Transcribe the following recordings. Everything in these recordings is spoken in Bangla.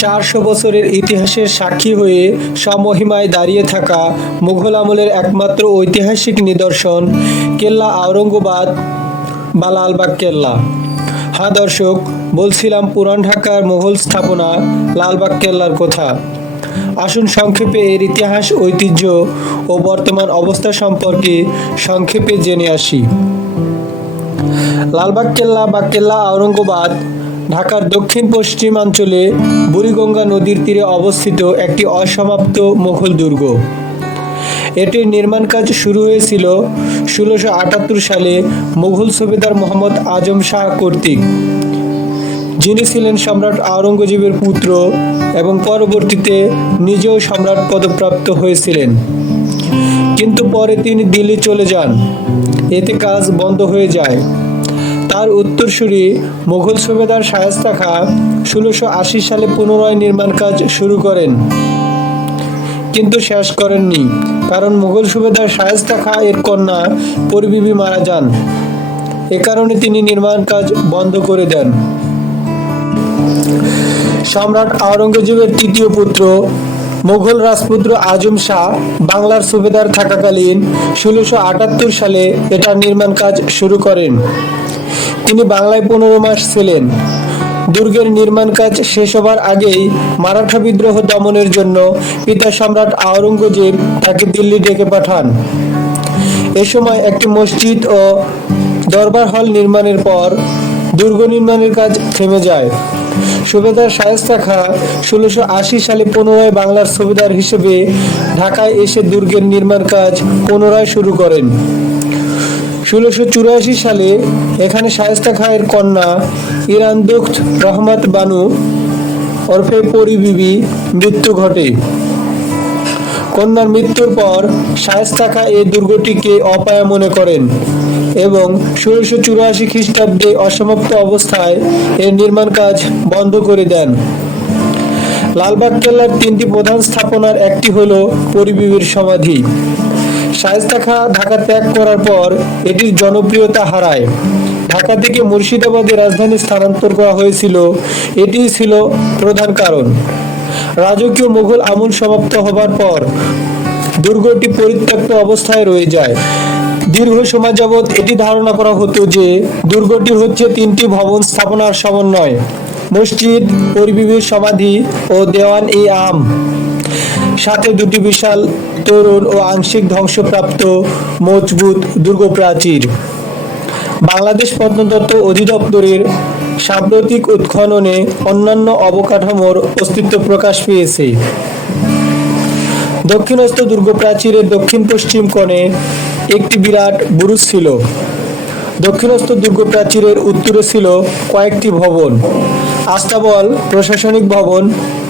400 বছরের ইতিহাসের সাক্ষী হয়ে স্বমহিমায় দাঁড়িয়ে থাকা মুঘল আমলের একমাত্র ঐতিহাসিক নিদর্শন কেল্লা আওরঙ্গাবাদ বা লালবাগ কেল্লা। হ্যাঁ দর্শক, বলছিলাম পুরান ঢাকার মুঘল স্থাপনা লালবাগ কেল্লার কথা। আসুন সংক্ষেপে এর ইতিহাস, ঐতিহ্য ও বর্তমান অবস্থা সম্পর্কে সংক্ষেপে জেনে আসি। লালবাগ কেল্লা বা কেল্লা আওরঙ্গাবাদ ঢাকার দক্ষিণ পশ্চিমাঞ্চলে বুড়িগঙ্গা নদীর তীরে অবস্থিত একটি অসমাপ্ত মুঘল দুর্গ। এটির নির্মাণ কাজ শুরু হয়েছিল 1678 সালে মুঘল সুবেদার মোহাম্মদ আজম শাহ কর্তৃক, যিনি ছিলেন সম্রাট আওরঙ্গজেবের পুত্র এবং পরবর্তীতে নিজেও সম্রাট পদপ্রাপ্ত হয়েছিলেন। কিন্তু পরে তিনি দিল্লি চলে যান, এতে কাজ বন্ধ হয়ে যায়। তার উত্তরসূরি মুঘল সুবেদার শায়েস্তা খাঁ 1680 সালে পুনরায় নির্মাণ কাজ শুরু করেন, কিন্তু শেষ করেননি, কারণ মুঘল সুবেদার শায়েস্তা খাঁ এর কন্যা পরিবিবি মারা যান। এ কারণে তিনি নির্মাণ কাজ বন্ধ করে দেন। সম্রাট আওরঙ্গজেবের তৃতীয় পুত্র মুঘল রাজপুত্র আজম শাহ বাংলার সুবেদার থাকাকালীন 1678 সালে এটার নির্মাণ কাজ শুরু করেন। তিনি বাংলায় 15 মাস ছিলেন। দুর্গের নির্মাণ কাজ শেষ হবার আগেই মারাঠা বিদ্রোহ দমনের জন্য পিতা সম্রাট আওরঙ্গজেব তাকে দিল্লি ডেকে পাঠান। এ সময় একটি মসজিদ ও দরবার হল নির্মাণের পর দুর্গ নির্মাণের কাজ থেমে যায়। সুবেদার শায়েস্তা খাঁ 1680 সালে পুনরায় বাংলার সুবেদার হিসেবে ঢাকায় এসে দুর্গের নির্মাণ কাজ পুনরায় শুরু করেন। 1684 সালে এখানে শায়েস্তা খাঁ এর কন্যা ইরানদুখ্ত রহমত বানু ওরফে পরিবিবি মৃত্যু ঘটে। কন্যার মৃত্যুর পর শায়েস্তা খাঁ এই দুর্গটিকে অপায়া মনে করেন এবং 1684 খ্রিস্টাব্দে অসমাপ্ত অবস্থায় এর নির্মাণ কাজ বন্ধ করে দেন। লালবাগ কেল্লার 3টি প্রধান স্থাপনার একটি হল পরিবিবির সমাধি। শায়েস্তা খাঁ ঢাকা ত্যাগ করার পর এটির জনপ্রিয়তা হারায়। ঢাকা থেকে মুর্শিদাবাদে রাজধানী স্থানান্তর করা হয়েছিল, এটিই ছিল প্রধান কারণ। রাজকীয় মুঘল আমল সমাপ্ত হবার পর দুর্গটি পরিত্যক্ত অবস্থায় রয়ে যায়। দীর্ঘ সময় যাবৎ এটি ধারণা করা হতো যে দুর্গটি হচ্ছে 3টি ভবন স্থাপনার সমন্বয়: মসজিদ, পরিবিবির সমাধি ও দেওয়ান-ই-আম, সাথে 2টি বিশাল তোরণ ও আংশিক ধ্বংসপ্রাপ্ত মজবুত দুর্গ প্রাচীর। বাংলাদেশ প্রত্নতত্ত্ব অধিদপ্তরের সাম্প্রতিক উৎখননে অন্যান্য অবকাঠামোর অস্তিত্ব প্রকাশ পেয়েছে। দক্ষিণস্থ দুর্গ প্রাচীরের দক্ষিণ পশ্চিম কোণে একটি বিরাট বুরুজ ছিল। দক্ষিণস্থ দুর্গ প্রাচীরের উত্তরে ছিল কয়েকটি ভবন, আস্তাবল, প্রশাসনিক ভবন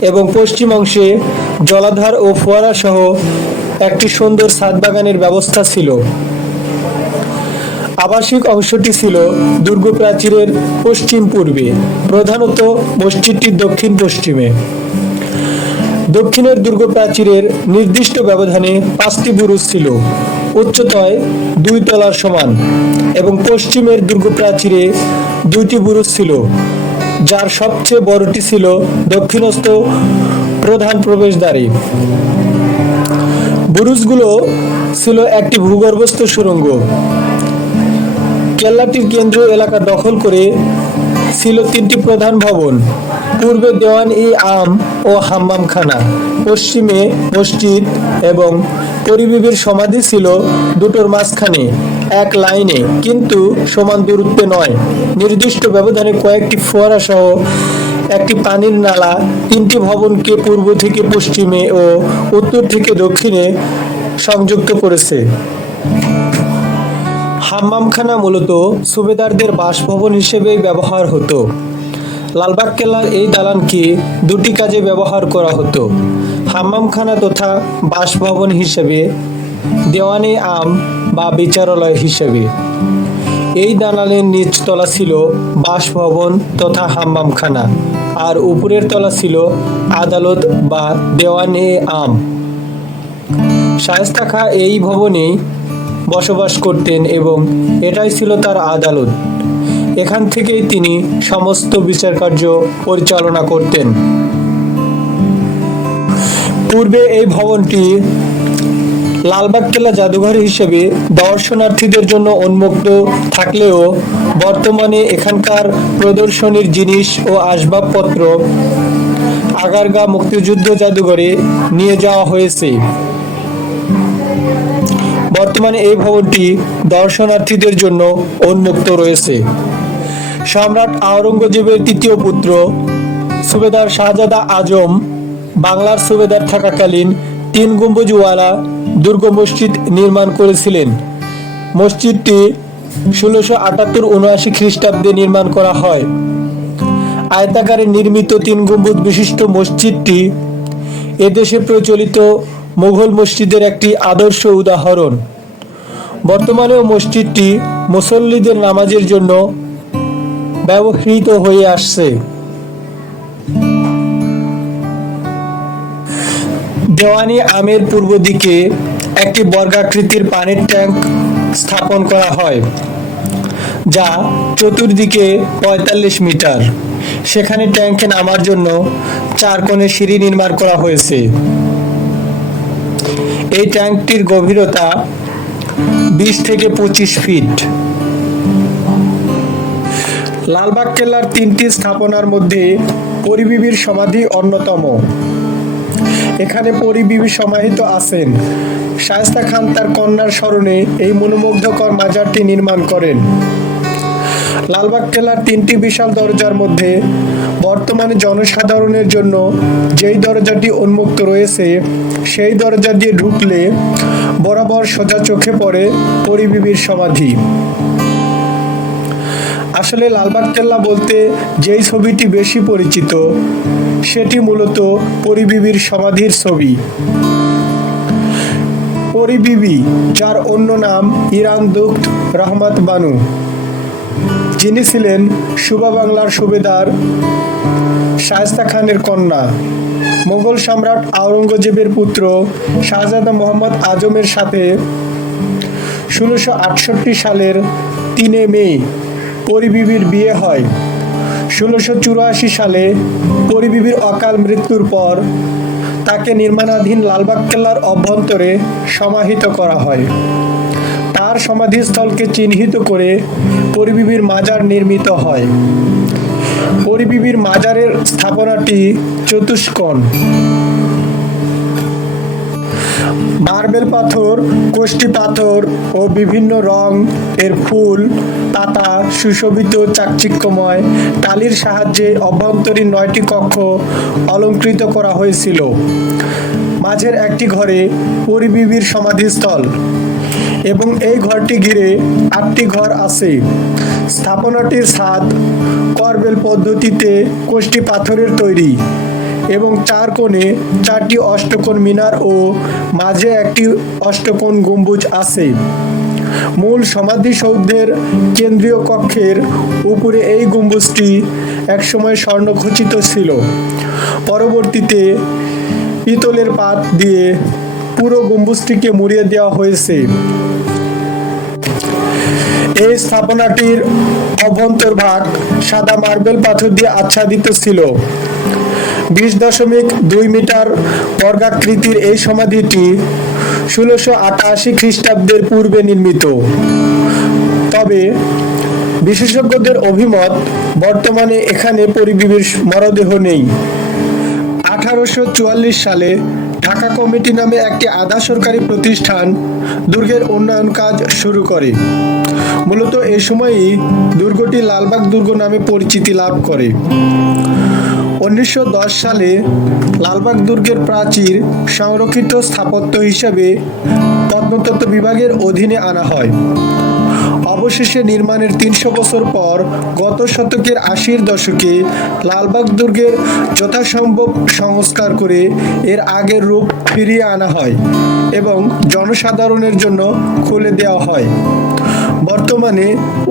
এবং পশ্চিম অংশে জলাধার ও ফোয়ারা সহ একটি সুন্দর ছাদ বাগানের ব্যবস্থা ছিল। আবাসিক অংশটি ছিল দুর্গ প্রাচীরের পশ্চিম পূর্বে, প্রধানত মসজিদটির দক্ষিণ পশ্চিমে। দক্ষিণের দুর্গ প্রাচীরের নির্দিষ্ট ব্যবধানে 5টি বুরুজ ছিল, উচ্চতায় 2 তলার সমান, এবং পশ্চিমের দুর্গ প্রাচীরে 2টি বুরুজ ছিল, যার সবচেয়ে বড়টি ছিল দক্ষিণস্থ প্রধান প্রবেশদ্বারে। বুরুজগুলো ছিল একটি ভূগর্ভস্থ সুড়ঙ্গ। কেল্লাটির কেন্দ্রীয় এলাকা দখল করে ছিল 3টি প্রধান ভবন: পূর্বে দেওয়ান-ই-আম ও হাম্মামখানা, পশ্চিমে মসজিদ, এবং পরিবিবির সমাধি ছিল দুটোর মাঝখানে এক লাইনে কিন্তু সমান দূরত্বে নয়। নির্দিষ্ট ব্যবধানে কয়েকটি ফোয়ারা সহ একটি পানির নালা 3টি ভবনকে পূর্ব থেকে পশ্চিমে ও উত্তর থেকে দক্ষিণে সংযুক্ত করেছে। হাম্মামখানা মূলত সুবেদারদের বাসভবন হিসেবেই ব্যবহার হতো। লালবাগ কেল্লার এই দালানকে 2টি কাজে ব্যবহার করা হতো: হাম্মামখানা তথা বাসভবন হিসেবে, দেওয়ান-ই-আম বা বিচারালয় হিসেবে। এই দালানের নিচ তলা ছিল বাসভবন তথা হাম্মামখানা, আর উপরের তলা ছিল আদালত বা দেওয়ান-ই-আম। শায়েস্তা খাঁ এই ভবনেই বসবাস করতেন এবং এটাই ছিল তার আদালত। এখান থেকেই তিনি সমস্ত বিচারকার্য পরিচালনা করতেন। পূর্বে এই ভবনটি লালবাগ কেল্লা জাদুঘর হিসেবে দর্শনার্থীদের জন্য উন্মুক্ত থাকলেও বর্তমানে এখানকার প্রদর্শনীর জিনিস ও আসবাবপত্র আগারগাঁ মুক্তিযুদ্ধ জাদুঘরে নিয়ে যাওয়া হয়েছে। বর্তমানে এই ভবনটি দর্শনার্থীদের জন্য উন্মুক্ত রয়েছে। সম্রাট আওরঙ্গজেবের তৃতীয় পুত্র সুবেদার শাহজাদা আজম বাংলার সুবেদার থাকাকালীন 3 গম্বুজওয়ালা দুর্গ মসজিদ নির্মাণ করেছিলেন। মসজিদটি 1678-79 খ্রিস্টাব্দে নির্মাণ করা হয়। আয়তাকারে নির্মিত 3 গম্বুজ বিশিষ্ট মসজিদটি এদেশে প্রচলিত মুঘল মসজিদের একটি আদর্শ উদাহরণ। বর্তমানেও মসজিদটি মুসল্লিদের নামাজের জন্য ব্যবহৃত হয়ে আসছে। দেওয়ানি আমের পূর্ব দিকে একটি বর্গাকৃতির পানির ট্যাঙ্ক স্থাপন করা হয়, যা চতুর্দিকে 45 মিটার। সেখানে ট্যাঙ্কে নামার জন্য 4 কোণে সিঁড়ি নির্মাণ করা হয়েছে। এই ট্যাঙ্কটির গভীরতা 20 থেকে 25 ফিট। লালবাগ কেল্লার 3টি স্থাপনার মধ্যে পরিবিবির সমাধি অন্যতম। এখানে পরিবিবি সমাহিত আছেন। শায়েস্তা খান তার কন্যার স্মরণে এই মনোমুগ্ধকর মাজারটি নির্মাণ করেন। লালবাগ কেল্লার 3টি বিশাল দরজার মধ্যে বর্তমানে জনসাধারণের জন্য যেই দরজাটি উন্মুক্ত রয়েছে, সেই দরজা দিয়ে ঢুকলে বরাবর সোজা চোখে পড়ে পরিবিবির সমাধি। আসলে লালবাগ কেল্লা বলতে যেই ছবিটি বেশি পরিচিত, সেটি মূলত পরিবিবির সমাধির ছবি। পরিবিবি, যার অন্য নাম ইরান দুখত রহমত বানু, যিনি ছিলেন সুবা বাংলার সুবেদার শায়েস্তা খানের কন্যা, মোগল সম্রাট আওরঙ্গজেবের পুত্র শাহজাদা মোহাম্মদ আজমের সাথে 1668 সালের 3 মে পরিবিবির বিয়ে হয়। 1684 সালে পরিবিবির অকাল মৃত্যুর পর তাকে নির্মাণাধীন লালবাগ কেল্লার অভ্যন্তরে সমাহিত করা হয়। তার সমাধিস্থলকে চিহ্নিত করে পরিবিবির মাজার নির্মিত হয়। পরিবিবির মাজারের স্থাপনাটি চতুষ্কোণ। মার্বেল পাথর, কোষ্টি পাথর ও বিভিন্ন রং এর ফুল, পাতা সুশোভিত চাকচিক্যময় টালির সাহায্যে অভ্যন্তরীণ 9টি কক্ষ অলঙ্কৃত করা হয়েছিল। মাঝের একটি ঘরে পরিবিবির সমাধিস্থল এবং এই ঘরটি ঘিরে 8টি ঘর আছে। স্থাপনাটির ছাদ করবেল পদ্ধতিতে কোষ্টি পাথরের তৈরি এবং 4 কোণে 4টি অষ্টকোণ মিনার ও মাঝে একটি অষ্টকোণ গম্বুজ আছে। মূল সমাধিসৌধের কেন্দ্রীয় কক্ষের উপরে এই গম্বুজটি একসময় স্বর্ণখচিত ছিল। পরবর্তীতে পিতলের পাত দিয়ে পুরো গম্বুজটিকে মুড়িয়ে দেওয়া হয়েছে। এই স্থাপনাটির অভ্যন্তরভাগ সাদা মার্বেল পাথর দিয়ে আচ্ছাদিত ছিল। 20.2 মিটার বর্গাকৃতির এই সমাধিটি 1688 খ্রিস্টাব্দের পূর্বে নির্মিত। তবে বিশেষজ্ঞদের অভিমত, বর্তমানে এখানে পরিবিবির মরদেহ নেই। 1844 সালে ঢাকা কমিটি নামে একটি আধা সরকারি প্রতিষ্ঠান দুর্গের উন্নয়ন কাজ শুরু করে। মূলত এই সময়ই দুর্গটি লালবাগ দুর্গ নামে পরিচিতি লাভ করে। 1910 সালে লালবাগ দুর্গের প্রাচীর সংরক্ষিত স্থাপত্য হিসেবে প্রত্নতত্ত্ব বিভাগের অধীনে আনা হয়। অবশেষে নির্মাণের 300 বছর পর গত শতকের 80-র দশকে লালবাগ দুর্গের যথাসম্ভব সংস্কার করে এর আগের রূপ ফিরিয়ে আনা হয় এবং জনসাধারণের জন্য খুলে দেওয়া হয়। বর্তমানে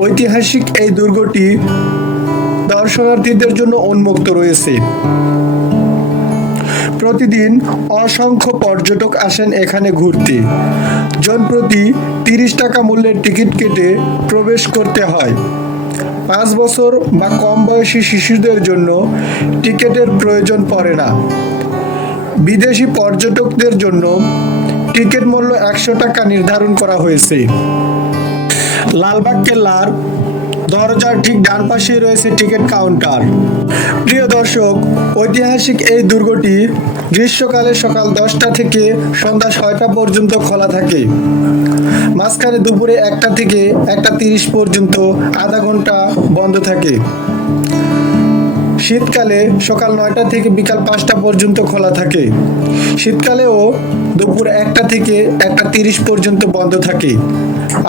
ঐতিহাসিক এই দুর্গটি দর্শনার্থীদের জন্য উন্মুক্ত রয়েছে। প্রতিদিন অসংখ্য পর্যটক আসেন এখানে ঘুরতে। জনপ্রতি 30 টাকা মূল্যের টিকিট কেটে প্রবেশ করতে হয়। 5 বছর বা কম বয়সী শিশুদের জন্য টিকিটের প্রয়োজন পড়ে না। বিদেশি পর্যটকদের জন্য টিকিট মূল্য 100 টাকা নির্ধারণ করা হয়েছে। লালবাগ কেল্লার দরজার ঠিক ডান পাশেই রয়েছে টিকিট কাউন্টার। প্রিয় দর্শক, ঐতিহাসিক এই দুর্গটি গ্রীষ্মকালে সকাল 10টা থেকে সন্ধ্যা 6টা পর্যন্ত খোলা থাকে। মাঝখানে দুপুরে 1টা থেকে 1টা 30 পর্যন্ত আধা ঘন্টা বন্ধ থাকে। শীতকালে সকাল 9টা থেকে বিকাল 5টা পর্যন্ত খোলা থাকে। শীতকালেও দুপুর 1টা থেকে 1টা 30 পর্যন্ত বন্ধ থাকে।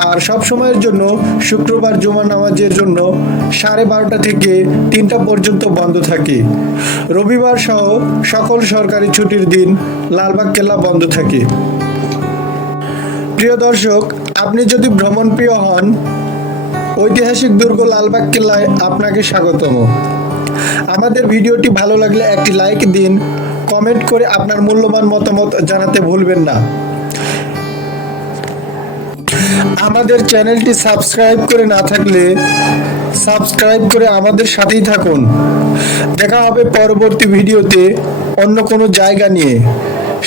আর সব সময়ের জন্য শুক্রবার জুমার নামাজের জন্য 12:30টা থেকে 3টা পর্যন্ত বন্ধ থাকে। রবিবার সহ সকল সরকারি ছুটির দিন লালবাগ কেল্লা বন্ধ থাকে। প্রিয় দর্শক, আপনি যদি ভ্রমণ প্রিয় হন, ঐতিহাসিক দুর্গ লালবাগ কেল্লায় আপনাকে স্বাগতম। আমাদের ভিডিওটি ভালো লাগলে একটি লাইক দিন, কমেন্ট করে আপনার মূল্যবান মতামত জানাতে ভুলবেন না। আমাদের চ্যানেলটি সাবস্ক্রাইব করে না থাকলে সাবস্ক্রাইব করে আমাদের সাথেই থাকুন। দেখা হবে পরবর্তী ভিডিওতে অন্য কোনো জায়গা নিয়ে।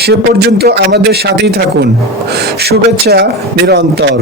সে পর্যন্ত আমাদের সাথেই থাকুন। শুভেচ্ছা নিরন্তর।